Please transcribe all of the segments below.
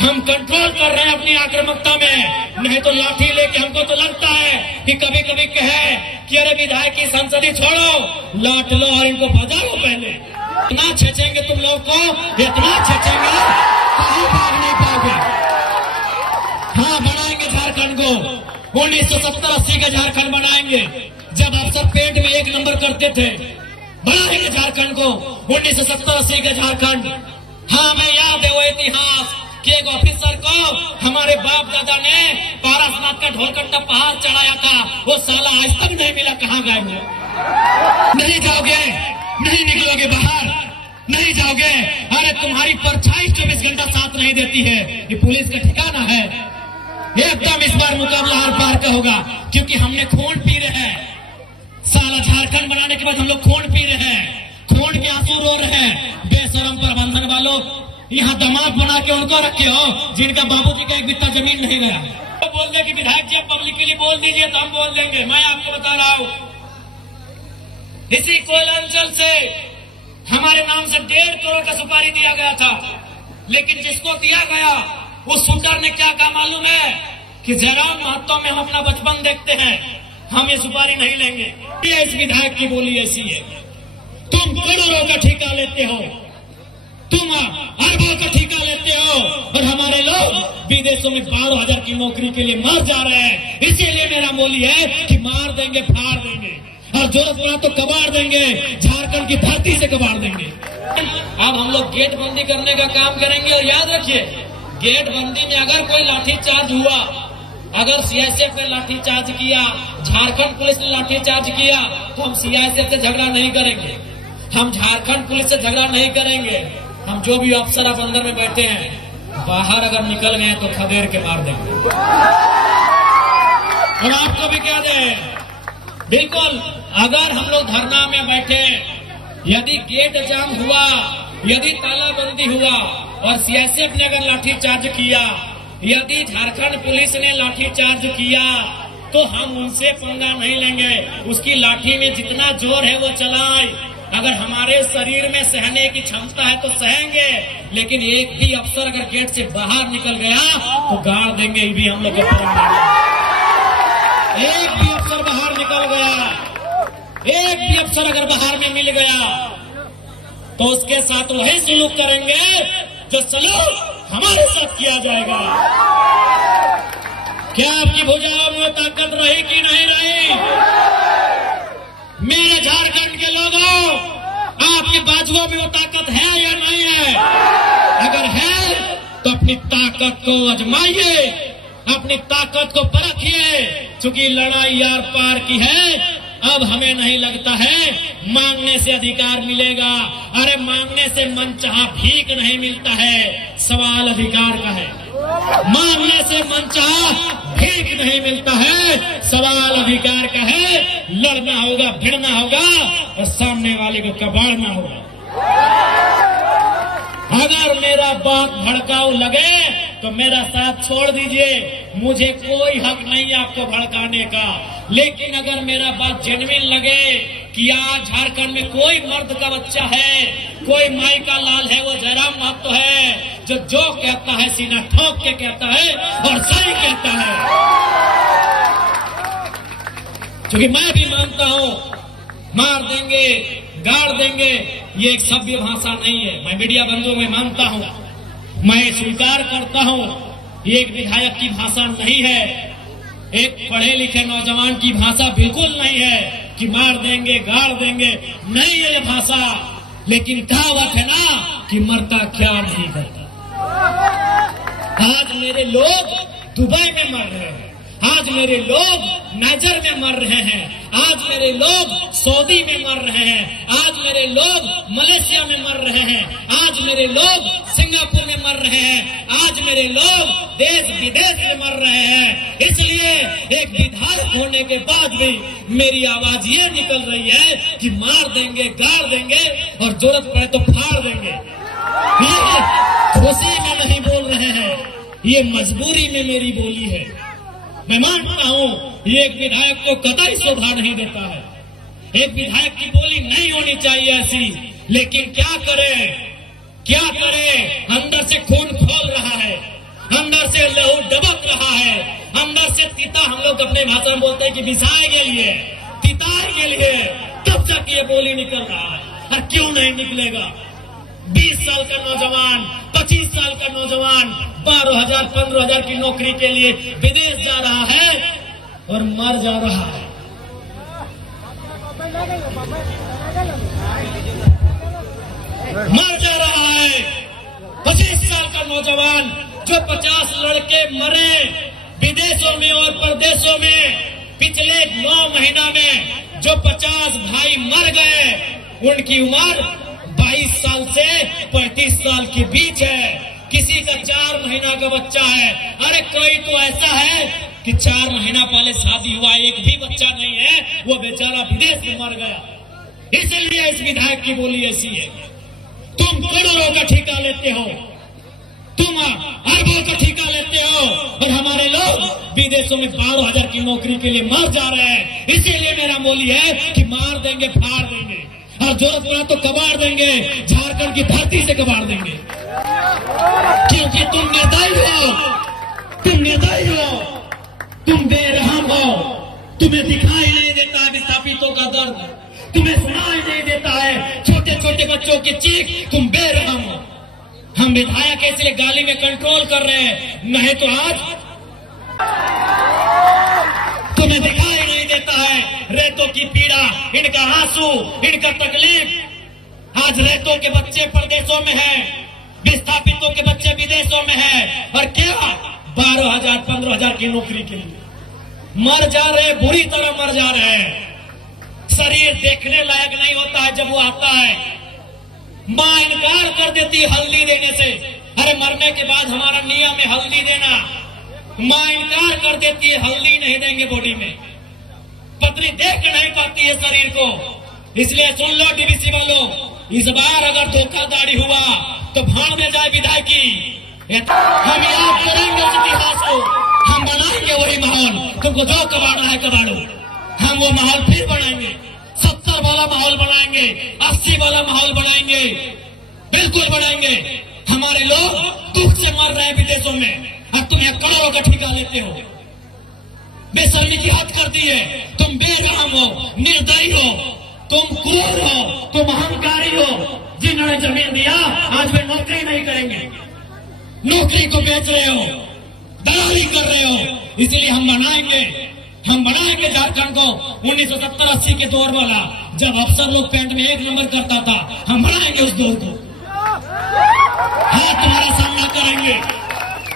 हम कंट्रोल कर रहे हैं अपनी आक्रामकता में, नहीं तो लाठी लेके हमको तो लगता है कि कभी कभी कहे कि अरे विधायक की संसदी छोड़ो, लाट लो और इनको भगाओ। पहले इतना छेचेंगे तुम लोग को, इतना छेचेंगे कहीं भाग नहीं पाओगे। हाँ, बनाएंगे झारखंड को 1970-80 का झारखंड बनाएंगे, जब आप सब पेट में 1 नंबर करते थे। बनाएंगे झारखंड को 1970-80 का झारखंड। हाँ, मैं याद है वो इतिहास कि एक ऑफिसर को हमारे बाप दादा ने पारसनाथ का ढोलकट्टा पहाड़ चढ़ाया था, वो साला आज तक नहीं मिला। कहाँ गए वो? नहीं जाओगे, नहीं निकलोगे बाहर, नहीं जाओगे। अरे तुम्हारी परछाई 24 घंटा साथ नहीं देती है, ये पुलिस का ठिकाना है। एकदम इस बार मुकाबला हर पार का होगा, क्योंकि हमने खून पी रहे हैं। साला झारखंड बनाने के बाद हम लोग खून पी रहे हैं, खून के आंसू रो रहे हैं। बेशरम प्रबंधन वालों, यहाँ दामाद बना के उनको रखे हो जिनका बाबूजी का 1 बित्ता जमीन नहीं गया। तो बोल दे कि विधायक जी आप पब्लिकली बोल दीजिए तो हम बोल देंगे। मैं आपको बता रहा हूँ, इसी कोयलांचल से हमारे नाम से 1.5 करोड़ का सुपारी दिया गया था, लेकिन जिसको दिया गया उस शूटर ने क्या कहा मालूम है कि जयराम महतो में हम अपना बचपन देखते हैं, हम ये सुपारी नहीं लेंगे। ये इस विधायक की बोली ऐसी है। तुम करोड़ों का ठेका लेते हो, तुम अरबों का ठेका लेते हो, और हमारे लोग विदेशों में 12,000 की नौकरी के लिए मर जा रहे हैं। इसीलिए मेरा बोली है कि मार देंगे, फाड़ देंगे, और जरूरत पड़ा तो कबाड़ देंगे, झारखंड की धरती से कबाड़ देंगे। अब हम लोग गेट बंदी करने का काम करेंगे, और याद रखिए गेट बंदी में अगर कोई लाठीचार्ज हुआ, अगर सीआईएसएफ ने लाठीचार्ज किया, झारखंड पुलिस ने लाठीचार्ज किया, तो हम सीआईएसएफ से झगड़ा नहीं करेंगे, हम झारखंड पुलिस से झगड़ा नहीं करेंगे। हम जो भी अफसर अब अंदर में बैठे हैं, बाहर अगर निकल गए तो खदेड़ के मार देंगे। और आपको भी कह दें, बिल्कुल अगर हम लोग धरना में बैठे, यदि गेट जाम हुआ, यदि तालाबंदी हुआ और सीआईएसएफ ने अगर लाठीचार्ज किया, यदि झारखंड पुलिस ने लाठीचार्ज किया, तो हम उनसे पंगा नहीं लेंगे। उसकी लाठी में जितना जोर है वो चलाए। अगर हमारे शरीर में सहने की क्षमता है तो सहेंगे, लेकिन एक भी अफसर अगर गेट से बाहर निकल गया तो गाड़ देंगे। ये भी हम लोग एक भी अफसर बाहर निकल गया, एक भी अफसर अगर बाहर में मिल गया तो उसके साथ वही सलूक करेंगे जो सलूक हमारे साथ किया जाएगा। क्या आपकी भुजाओं में ताकत रही कि नहीं रही? मेरे झारखंड के लोगों, आपके बाजुओं में वो ताकत है या नहीं है? अगर है तो अपनी ताकत को आजमाइए, अपनी ताकत को परखिए, क्योंकि लड़ाई आर पार की है। अब हमें नहीं लगता है मांगने से अधिकार मिलेगा। अरे मांगने से मनचाहा भीख नहीं मिलता है, सवाल अधिकार का है। मांगने से मनचाहा भीख नहीं मिलता है, सवाल अधिकार का है। लड़ना होगा, भिड़ना होगा और सामने वाले को कबाड़ना होगा। अगर मेरा बात भड़काऊ लगे तो मेरा साथ छोड़ दीजिए, मुझे कोई हक नहीं आपको भड़काने का। लेकिन अगर मेरा बात जेन्युइन लगे कि आज झारखंड में कोई मर्द का बच्चा है, कोई माई का लाल है, वो जयराम महतो है, जो कहता है सीना ठोक के कहता है और सही कहता है। क्योंकि मैं भी मानता हूं, मार देंगे, गाड़ देंगे, ये एक सभ्य भाषा नहीं है। मैं मीडिया बंधुओं में मानता हूं, मैं स्वीकार करता हूं, ये एक विधायक की भाषा नहीं है, एक पढ़े लिखे नौजवान की भाषा बिल्कुल नहीं है कि मार देंगे, गाड़ देंगे, नहीं है ये भाषा। लेकिन कहावत है ना कि मरता क्या नहीं करता। आज मेरे लोग दुबई में मर रहे हैं, आज मेरे लोग नाइजर में मर रहे हैं, आज मेरे लोग सऊदी में मर रहे हैं, आज मेरे लोग मलेशिया में मर रहे हैं, आज मेरे लोग सिंगापुर में मर रहे हैं, आज मेरे लोग देश विदेश में मर रहे हैं। इसलिए एक विधायक होने के बाद भी मेरी आवाज ये निकल रही है कि मार देंगे, गाड़ देंगे और जरूरत पड़े तो फाड़ देंगे। ये खुशी में नहीं बोल रहे हैं, ये मजबूरी में मेरी बोली है। मैं मानता हूं ये एक विधायक को कतई शोभा नहीं देता है, एक विधायक की बोली नहीं होनी चाहिए ऐसी। लेकिन क्या करे, क्या करे, अंदर से खून खौल रहा है, अंदर से लहू डबक रहा है, अंदर से तीता, हम लोग अपने भाषा में बोलते हैं कि बिसाए के लिए, तिताए के लिए, तब तक ये बोली निकल रहा है। और क्यों नहीं निकलेगा? 20 साल का नौजवान, 25 साल का नौजवान 12,000 15,000 की नौकरी के लिए विदेश जा रहा है और मर जा रहा है। मर जा रहा है। 25 साल का नौजवान, जो 50 लड़के मरे विदेशों में और प्रदेशों में पिछले 9 महीना में, जो 50 भाई मर गए, उनकी उम्र 22 साल से 35 साल के बीच है। किसी का 4 महीना का बच्चा है। अरे कोई तो ऐसा है कि 4 महीना पहले शादी हुआ, एक भी बच्चा नहीं है, वो बेचारा विदेश में मर गया। इसलिए इस विधायक की बोली ऐसी है। तुम करोड़ों का ठेका लेते हो, तुम अरबों का ठेका लेते हो, और हमारे लोग विदेशों में 12,000 की नौकरी के लिए मर जा रहे हैं। इसीलिए मेरा बोली है कि मार देंगे, फाड़ देंगे, और जरूरत पड़ा तो कबाड़ देंगे, झारखंड की धरती से कबाड़ देंगे। क्योंकि तुम निर्दयी हो, तुम निर्दयी हो, तुम बेरहम हो। तुम्हें दिखाई नहीं देता है विस्थापितों का दर्द, तुम्हें सुनाई नहीं देता है छोटे छोटे बच्चों की चीख, तुम बेरहम हो। हम विधायक इसलिए गाली में कंट्रोल कर रहे हैं, नहीं तो आज तुम्हें दिखाई नहीं देता है रेतों की पीड़ा, इनका आंसू, इनका तकलीफ। आज रेतों के बच्चे प्रदेशों में हैं, विस्थापितों के बच्चे विदेशों में हैं, और क्या 12,000 15,000 की नौकरी के लिए मर जा रहे, बुरी तरह मर जा रहे हैं। शरीर देखने लायक नहीं होता है जब वो आता है। मां इनकार कर देती है हल्दी देने से। अरे मरने के बाद हमारा नियम है हल्दी देना, मां इनकार कर देती है, हल्दी नहीं देंगे बॉडी में। पत्नी देख नहीं पाती है शरीर को। इसलिए सुन लो डीवीसी वालों, इस बार अगर धोखाधड़ी हुआ तो भाड़ में जाए विधायकी। हम याद करेंगे उस इतिहास को, हम बनाएंगे वही माहौल। तुमको जो कबाड़ना है कबाड़ो, हम वो माहौल फिर बनाएंगे। 70 वाला माहौल बनाएंगे, 80 वाला माहौल बनाएंगे, बिल्कुल बनाएंगे। हमारे लोग दुख से मर रहे हैं विदेशों में, और तुम यहाँ करोड़ों का ठेका लेते हो। बेशर्मी की हद करती है। तुम बेरहम हो, निर्दयी हो, तुम क्रूर हो, तुम अहंकारी हो। जिन्होंने जमीन दिया आज वे नौकरी नहीं करेंगे, नौकरी को बेच रहे हो, दलाली कर रहे हो। इसलिए हम बनाएंगे झारखंड को 1970-80 के दौर वाला, जब अफसर लोग पैंट में 1 नंबर करता था। हम बनाएंगे उस दौर को। हाँ, तुम्हारा सामना करेंगे,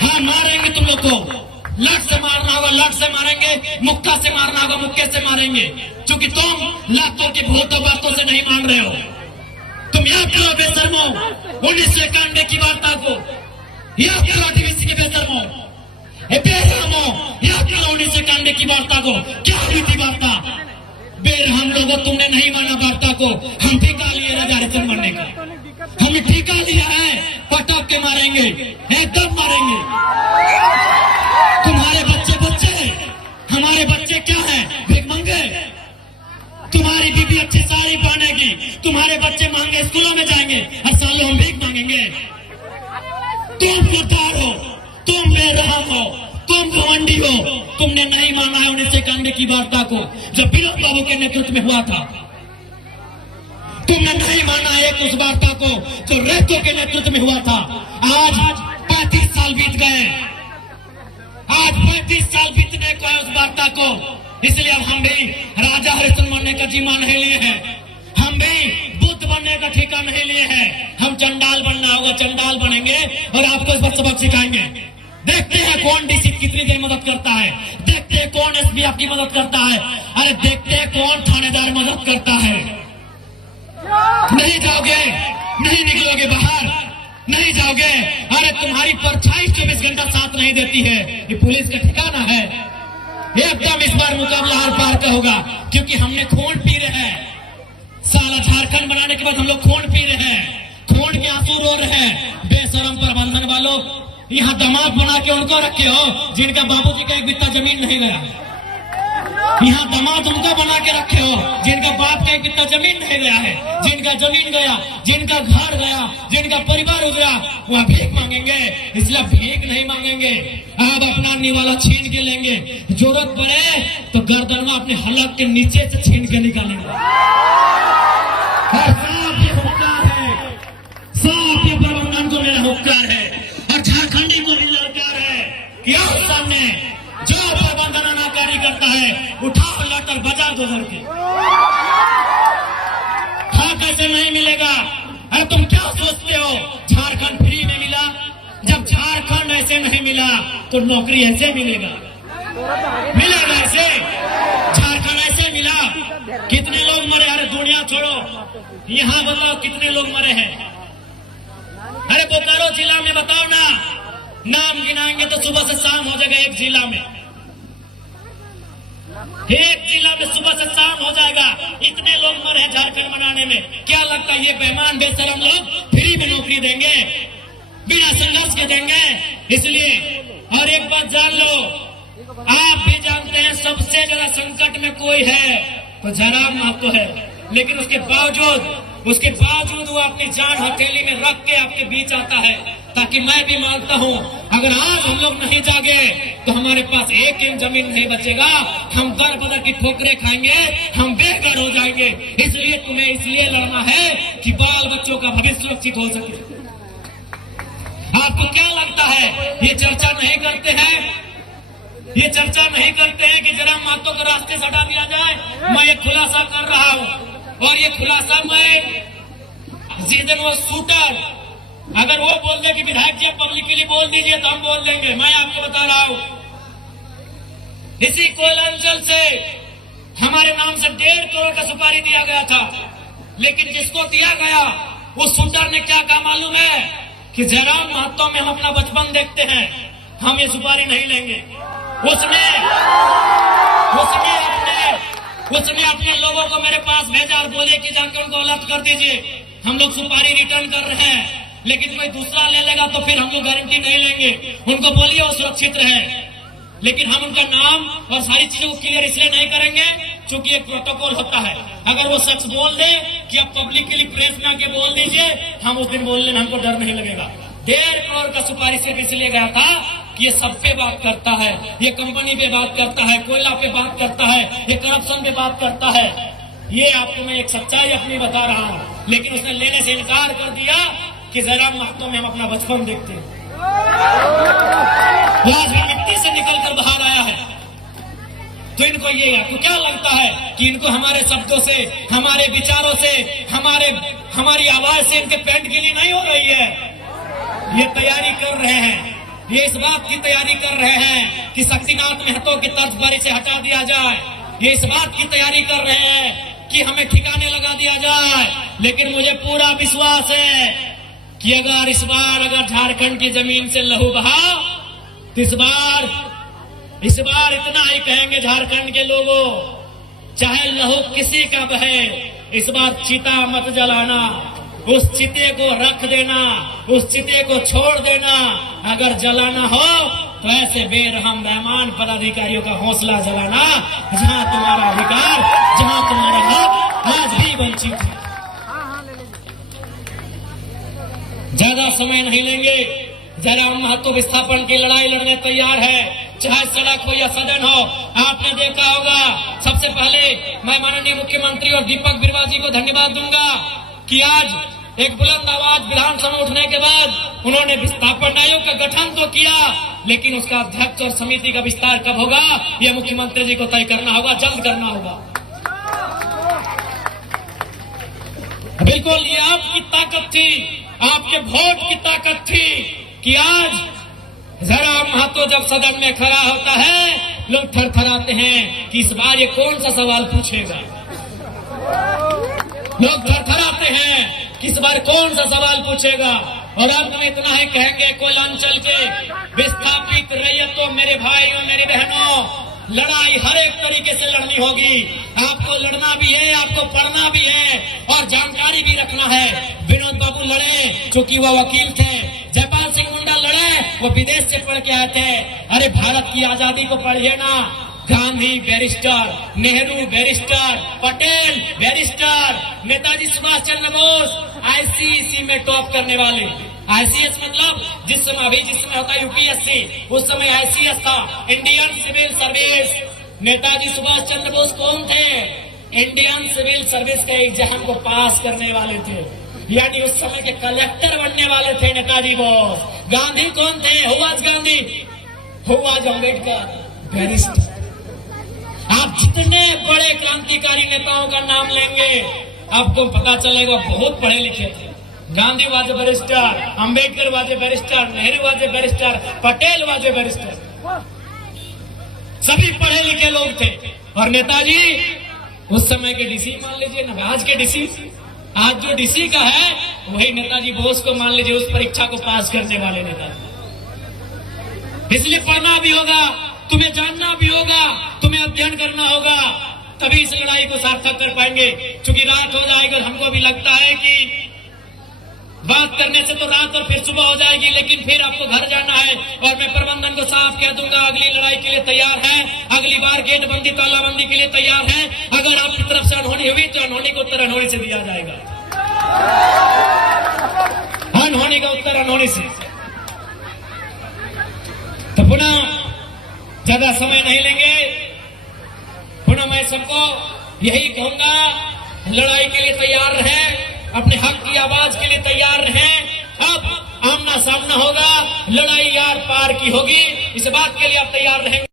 हाँ मारेंगे तुम लोग को। लट से मारना होगा लट से मारेंगे, मुक्का से मारना होगा मुक्के से मारेंगे, क्योंकि तुम लातों की भूतों बातों से नहीं मान रहे हो। तुम याद करो बेशर्मो 1991 की वार्ता को, याद करो डीवीसी के बेशर्मो, बेरहमो, याद करो 1991 की वार्ता को। क्या हुई थी वार्ता? बेरहम लोगों, तुमने नहीं माना वार्ता को। हम ठेका लिए राजा रतन मरने का, हमने ठेका लिया है, पटक के मारेंगे, एकदम मारेंगे। तुम्हारे बच्चे हमारे बच्चे क्या है? भिखमंगे। तुम्हारी बीबी अच्छी साड़ी पहनेगी, तुम्हारे बच्चे महंगे स्कूलों में जाएंगे, हर साल हम भीख मांगेंगे। तुम खुददार हो, तुम बेरहम हो, तुम घमंडी हो। तुमने नहीं माना है 1991 की वार्ता को, जब विनोद बाबू के नेतृत्व में हुआ था। तुमने नहीं माना है उस वार्ता को जो रेतों के नेतृत्व में हुआ था। आज 35 साल बीत गए, आज 35 साल बीतने को है उस वार्ता को। इसलिए अब हम भी राजा हरिश्चंद्र बनने का जीमा नहीं लिए हैं, हम भी बुद्ध बनने का ठेका नहीं लिए हैं। हम चंडाल बनना होगा, चंडाल बनेंगे और आपको इस पर सबक सिखाएंगे। देखते हैं कौन डीसी कितनी देर मदद करता है, देखते हैं कौन एसपी आपकी मदद करता है, अरे देखते हैं कौन थानेदार मदद करता है। नहीं जाओगे, नहीं निकलोगे बाहर, नहीं जाओगे। अरे तुम्हारी परछाई 24 घंटा साथ नहीं देती है, ये पुलिस का ठिकाना है। एकदम इस बार मुकाबला हर पार का होगा, क्योंकि हमने खून पी रहे हैं। साला झारखंड बनाने के बाद हम लोग खून पी रहे हैं, खून के आंसू रो रहे हैं। बेशरम प्रबंधन वालों, यहाँ दामाद बना के उनको रखे हो जिनका बाबूजी का एक बित्ता जमीन नहीं गया। यहाँ दामाद उनको बना के रखे हो जिनका बाप का कितना जमीन नहीं गया है, जिनका जमीन गया, जिनका घर गया, जिनका परिवार उजड़ा, वह भीख मांगेंगे। इसलिए भीख नहीं मांगेंगे, अब अपना निवाला छीन के लेंगे। जरूरत पड़े तो गर्दन में अपने हलक के नीचे से छीन के निकालेंगे। और साफ ये हुक्कार है, साफ ये प्रबंधन को मेरा हुक्कार है और झारखंडी को भी ललकार है कि आओ सामने, जो प्रबंधन अनाकारी करता है उठाओ लटर बजा दो घर के। हाँ कैसे नहीं मिलेगा? अरे तुम क्या सोचते हो झारखंड फ्री में मिला? जब झारखंड ऐसे नहीं मिला तो नौकरी ऐसे मिलेगा? मिलेगा ऐसे? झारखंड ऐसे मिला? कितने लोग मरे? अरे दुनिया छोड़ो, यहाँ बताओ कितने लोग मरे हैं? अरे बोकारो जिला में बताओ ना, नाम गिनाएंगे तो सुबह से शाम हो जाएगा। एक जिला में सुबह से शाम हो जाएगा। इतने लोग मरे हैं झारखंड बनाने में। क्या लगता है ये बेईमान बेशरम लोग फ्री में नौकरी देंगे? बिना संघर्ष के देंगे? इसलिए और एक बात जान लो, आप भी जानते हैं सबसे ज्यादा संकट में कोई है तो जयराम महतो है, लेकिन उसके बावजूद वो अपनी जान हथेली में रख के आपके बीच आता है, ताकि मैं भी मानता हूँ अगर आज हम लोग नहीं जागे तो हमारे पास एक इंच जमीन नहीं बचेगा, हम दर बदर की ठोकरें खाएंगे, हम बेघर हो जाएंगे। इसलिए तुम्हें इसलिए लड़ना है कि बाल बच्चों का भविष्य सुरक्षित हो सके। आपको क्या लगता है ये चर्चा नहीं करते हैं? ये चर्चा नहीं करते हैं कि जयराम महतो को रास्ते से हटा दिया जाए? मैं ये खुलासा कर रहा हूँ और ये खुलासा मैं जिस दिन वो शूटर अगर वो बोल दे कि विधायक जी पब्लिक के लिए बोल दीजिए तो हम बोल देंगे। मैं आपको बता रहा हूँ इसी कोयलांचल से हमारे नाम से 1.5 करोड़ का सुपारी दिया गया था, लेकिन जिसको दिया गया उस शूटर ने क्या कहा मालूम है? कि जयराम महतो में हम अपना बचपन देखते हैं, हम ये सुपारी नहीं लेंगे। उसने अपने लोगों को मेरे पास भेजा और बोले कि जाकर उनको अलर्ट कर दीजिए, हम लोग सुपारी रिटर्न कर रहे हैं, लेकिन कोई दूसरा ले लेगा तो फिर हम लोग गारंटी नहीं लेंगे। उनको बोलिए वो सुरक्षित रहे, लेकिन हम उनका नाम और सारी चीजों को क्लियर इसलिए नहीं करेंगे क्योंकि एक प्रोटोकॉल होता है। अगर वो शख्स बोल दे कि आप पब्लिक के लिए प्रेस में आके बोल दीजिए, हम उस दिन बोलने में हमको डर नहीं लगेगा। 1.5 करोड़ का सुपारी सिर्फ इसलिए गया था कि ये सब पे बात करता है, ये कंपनी पे बात करता है, कोयला पे बात करता है, ये करप्शन पे बात करता है। ये आपको मैं एक सच्चाई अपनी बता रहा हूँ, लेकिन उसने लेने से इनकार कर दिया कि जयराम महतो में हम अपना बचपन देखते हैं। आज भी मिट्टी से निकलकर बाहर आया है, तो इनको ये आपको क्या लगता है कि इनको हमारे शब्दों से, हमारे विचारों से, हमारी आवाज से इनके पेंट गिली नहीं हो रही है? ये तैयारी कर रहे हैं, ये इस बात की तैयारी कर रहे हैं कि शक्तिनाथ महतो की तर्ज पर इसे हटा दिया जाए। ये इस बात की तैयारी कर रहे हैं कि हमें ठिकाने लगा दिया जाए। लेकिन मुझे पूरा विश्वास है कि अगर इस बार झारखंड की जमीन से लहू बहा तो इस बार इतना ही कहेंगे झारखंड के लोगों, चाहे लहू किसी का बहे, इस बार चिता मत जलाना, उस चिते को रख देना, उस चिते को छोड़ देना। अगर जलाना हो तो ऐसे बेरहम बेईमान पदाधिकारियों का हौसला जलाना जहां तुम्हारा अधिकार, जहां तुम्हारा हक आज भी वंचित है। ज्यादा समय नहीं लेंगे, जयराम महतो विस्थापन की लड़ाई लड़ने तैयार है, चाहे सड़क हो या सदन हो। आपने देखा होगा, सबसे पहले मैं माननीय मुख्यमंत्री और दीपक बिरुवा जी को धन्यवाद दूंगा कि आज एक बुलंद आवाज विधानसभा में उठने के बाद उन्होंने विस्थापन आयोग का गठन तो किया, लेकिन उसका अध्यक्ष और समिति का विस्तार कब होगा यह मुख्यमंत्री जी को तय करना होगा, जल्द करना होगा। बिल्कुल ये आपकी ताकत थी, आपके वोट की ताकत थी कि आज जयराम महतो जब सदन में खड़ा होता है लोग थरथराते हैं कि इस बार ये कौन सा सवाल पूछेगा। लोग थरथराते हैं कि इस बार कौन सा सवाल पूछेगा। और अब हम इतना ही कहेंगे, कोयलांचल के विस्थापित रैयतों, मेरे भाइयों मेरी बहनों, लड़ाई हर एक तरीके से लड़नी होगी। आपको लड़ना भी है, आपको पढ़ना भी है और जानकारी भी रखना है। विनोद बाबू लड़े क्योंकि वह वकील थे, जयपाल सिंह मुंडा लड़े वो विदेश से पढ़ के आए थे। अरे भारत की आजादी को पढ़िए ना, Gandhi barrister, Nehru barrister, Patel barrister, Netaji Subhash Chandra Bose ICSE में टॉप करने वाले। आईसीएस मतलब जिस समय होता है यूपीएससी, उस समय आईसीएस था, Indian civil service. Netaji Subhash Chandra Bose कौन थे? इंडियन सिविल सर्विस के एग्जाम को पास करने वाले थे, यानी उस समय के कलेक्टर बनने वाले थे नेताजी बोस। गांधी कौन थे? Who was Gandhi? Who was Ambedkar? Barrister. आप जितने बड़े क्रांतिकारी नेताओं का नाम लेंगे आपको पता चलेगा बहुत पढ़े लिखे थे। Gandhi was barrister, Ambedkar was barrister, Nehru was barrister, Patel was barrister, सभी पढ़े लिखे लोग थे। और नेताजी उस समय के डीसी मान लीजिए ना, आज के डीसी, आज जो डीसी का है वही नेताजी बोस को मान लीजिए, उस परीक्षा को पास करने वाले नेताजी। इसलिए पढ़ना भी होगा, तुम्हें जानना भी होगा, तुम्हें अध्ययन करना होगा, तभी इस लड़ाई को सार्थक कर पाएंगे। क्योंकि रात हो जाएगी और हमको भी लगता है कि बात करने से तो रात और फिर सुबह हो जाएगी, लेकिन फिर आपको घर जाना है। और मैं प्रबंधन को साफ कह दूंगा, अगली लड़ाई के लिए तैयार है, अगली बार गेट बंदी तालाबंदी के लिए तैयार है। अगर आपकी तरफ से अनहोनी हुई तो अनहोनी का उत्तर अनहोनी से दिया जाएगा, अनहोनी का उत्तर अनहोनी से। तो पुनः ज्यादा समय नहीं लेंगे, पुनः मैं सबको यही कहूंगा, लड़ाई के लिए तैयार रहें, अपने हक की आवाज के लिए तैयार रहें। अब आमना सामना होगा, लड़ाई यार पार की होगी, इस बात के लिए आप तैयार रहेंगे।